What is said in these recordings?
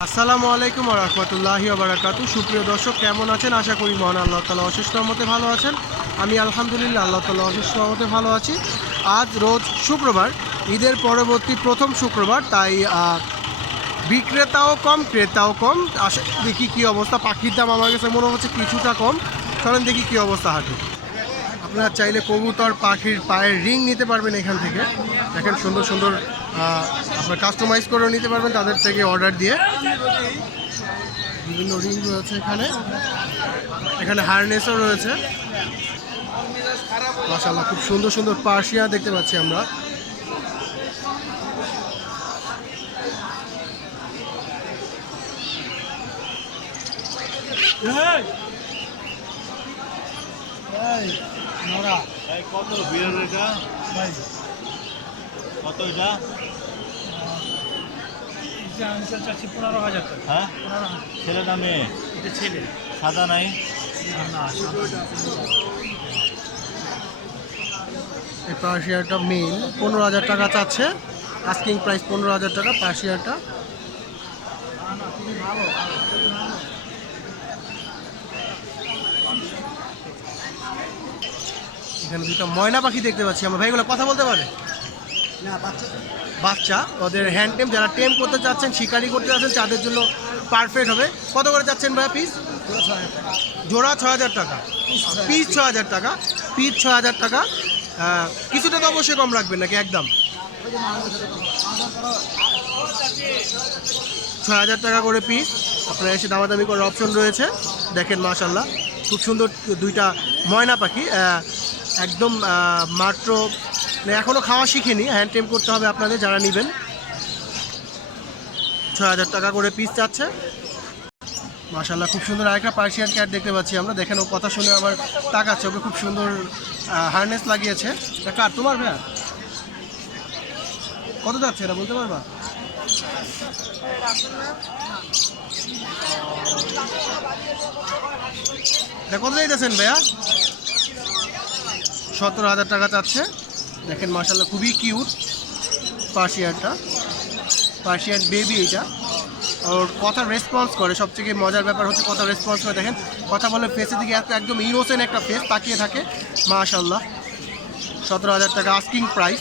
আসসালামু আলাইকুম ওয়া রাহমাতুল্লাহি ওয়া বারাকাতুহু। সুপ্রিয় দর্শক, কেমন আছেন? আশা করি মহান আল্লাহ তাআলা অশেষ রহমতে ভালো আছেন। আমি আলহামদুলিল্লাহ আল্লাহ তাআলা অশেষ রহমতে ভালো আছি। আজ রোজ শুক্রবার, ঈদের পরবর্তী প্রথম শুক্রবার, তাই বিক্রেতাও কম ক্রেতাও কম। দেখি কি অবস্থা। পাখির দাম আমার কাছে মনে হচ্ছে কিছুটা কম। চলেন দেখি কি অবস্থা হাটে। আপনারা চাইলে কবুতর পাখির পায়ের রিং নিতে পারবেন এখান থেকে। দেখেন সুন্দর সুন্দর আপনার কাস্টমাইজ করেও নিতে পারবেন তাদের থেকে অর্ডার দিয়ে। বিভিন্ন রিং রয়েছে এখানে, এখানে হারনেসও রয়েছে। মাশাআল্লাহ, খুব সুন্দর সুন্দর পার্সিয়া দেখতে পাচ্ছি আমরা। কত বিয়ের এটা কত এটা? আমি তো চাচ্ছি 15,000 টাকা। হ্যাঁ, 15,000 ছেলে না মেয়ে? এটা ছেলে। সাদা নাই? না, এই পার্সিয়াটা মেল 15,000 টাকা চাচ্ছে। আস্কিং প্রাইস 15,000 টাকা পার্সিয়াটা। এখানে দুটো ময়না পাখি দেখতে পাচ্ছি আমরা। ভাইগুলো কথা বলতে পারে? না, বাচ্চা, ওদের হ্যান্ড টেম। যারা টেম করতে চাচ্ছেন, শিকারি করতে চাচ্ছেন, তাদের জন্য পারফেক্ট হবে। কত করে যাচ্ছেন ভাইয়া পিস? জোড়া 6,000 টাকা, পিস 6,000 টাকা, পিস 6,000 টাকা। কিছুটা তো অবশ্যই কম রাখবেন নাকি একদম? 6,000 টাকা করে পিস। আপনারা এসে দামাদামি করার অপশন রয়েছে। দেখেন মাশাআল্লাহ, খুব সুন্দর দুইটা ময়না পাখি। একদম মাত্র এখনও খাওয়া শিখেনি, হ্যান্ড টেম করতে হবে আপনাদের যারা নেবেন। 6,000 টাকা করে পিস চাচ্ছে। মাশাআল্লাহ, খুব সুন্দর আরেকটা পার্সিয়ান ক্যাট দেখতে পাচ্ছি আমরা। দেখেন ও কথা শুনে আবার তাকাচ্ছে। ওকে খুব সুন্দর হারনেস লাগিয়েছে। এটা কার, তোমার ভাইয়া? কত যাচ্ছে এটা বলতে পারবা? এটা কত দিতেছেন ভাইয়া? 17,000 টাকা চাচ্ছে। দেখেন মাশাআল্লাহ, খুবই কিউট পার্সিয়ানটা, পার্সিয়ান বেবি এটা। ওর কথা রেসপন্স করে, সবথেকে মজার ব্যাপার হচ্ছে কথা রেসপন্স করে। দেখেন কথা বলে, ফেসের দিকে একদম ইনোসেন্ট একটা ফেস তাকিয়ে থাকে। মাশাআল্লাহ, 17,000 টাকা আস্কিং প্রাইস।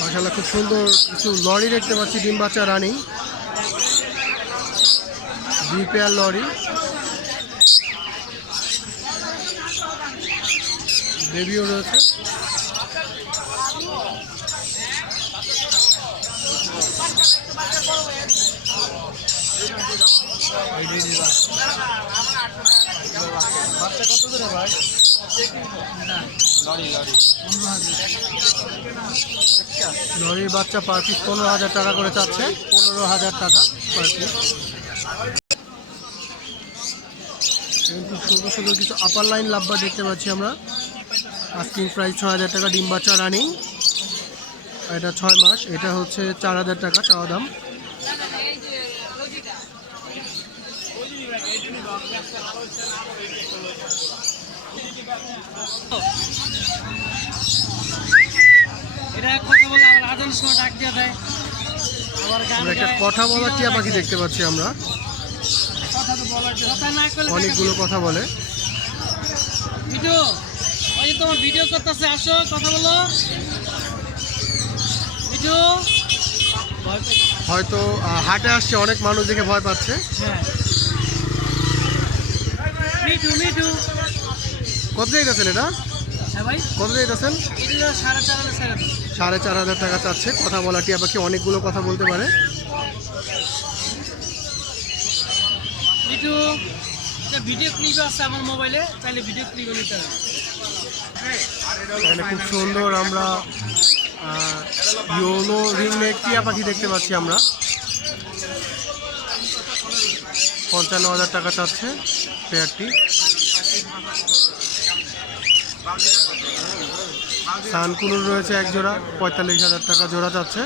মাশাআল্লাহ, খুব সুন্দর কিছু লরি দেখতে পাচ্ছি, ডিম বাচ্চা রানিং, 2 পেয়ার লরি। বেবিও রয়েছে। বাচ্চা কত করে ভাই? লরির বাচ্চা পার পিস 15,000 টাকা করে চাচ্ছে। 15,000 টাকা পার পিস। খুব সুন্দর সুন্দর কিছু আপার লাইন লাভবার দেখতে পাচ্ছি আমরা। আস্কিং প্রাইস 6,000 টাকা, ডিম বাচ্চা রানিং। এটা 6 মাস। এটা হচ্ছে 4,000 টাকা চাওয়া দাম। এটা কথা বলে আবার আজানের সময় ডাক দিয়ে দেয়। আবার গান একটা গায়। কথা বলা টিয়া পাখি দেখতে পাচ্ছি আমরা। কথা তো বলার জন্য। কথা না করলে অনেকগুলো কথা বলে। ভিডিও, ওই যে তোমার ভিডিও করতেছে, আসো কথা বলো। ভিডিও হয়তো হাটে আসছে, অনেক মানুষ দেখে ভয় পাচ্ছে। হ্যাঁ, মিঠু মিঠু। কত দিয়েছেন এটা? হ্যাঁ ভাই, কত দিয়েছেন? এটা 4,500 ছেড়ে দিন। 4,500 টাকা চাচ্ছে। কথা বলা টিয়া পাখি, অনেকগুলো কথা বলতে পারে। মিঠু, এটা ভিডিও ক্লিপ আছে আমার মোবাইলে, চাইলে ভিডিও ক্লিপও নিতে হবে। এখানে খুব সুন্দর আমরা ইয়োলো রিং নেক টিয়া পাখি দেখতে পাচ্ছি আমরা। 55,000 টাকা চাচ্ছে পেয়ারটি। সানকুনুর রয়েছে এক জোড়া, 45,000 টাকা জোড়া চাচ্ছে।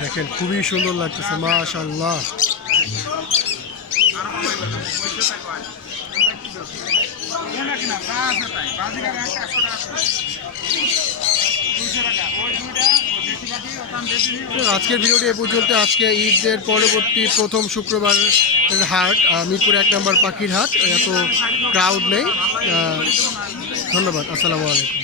দেখেন খুবই সুন্দর লাগতেছে মাশাআল্লাহ। আজকের ভিডিওটি এ পর্যন্ত। আজকে ঈদের পরবর্তী প্রথম শুক্রবার হাট, মিরপুর 1 নম্বর পাখির হাট, এত ক্রাউড নেই। ধন্যবাদ, আসসালামু আলাইকুম।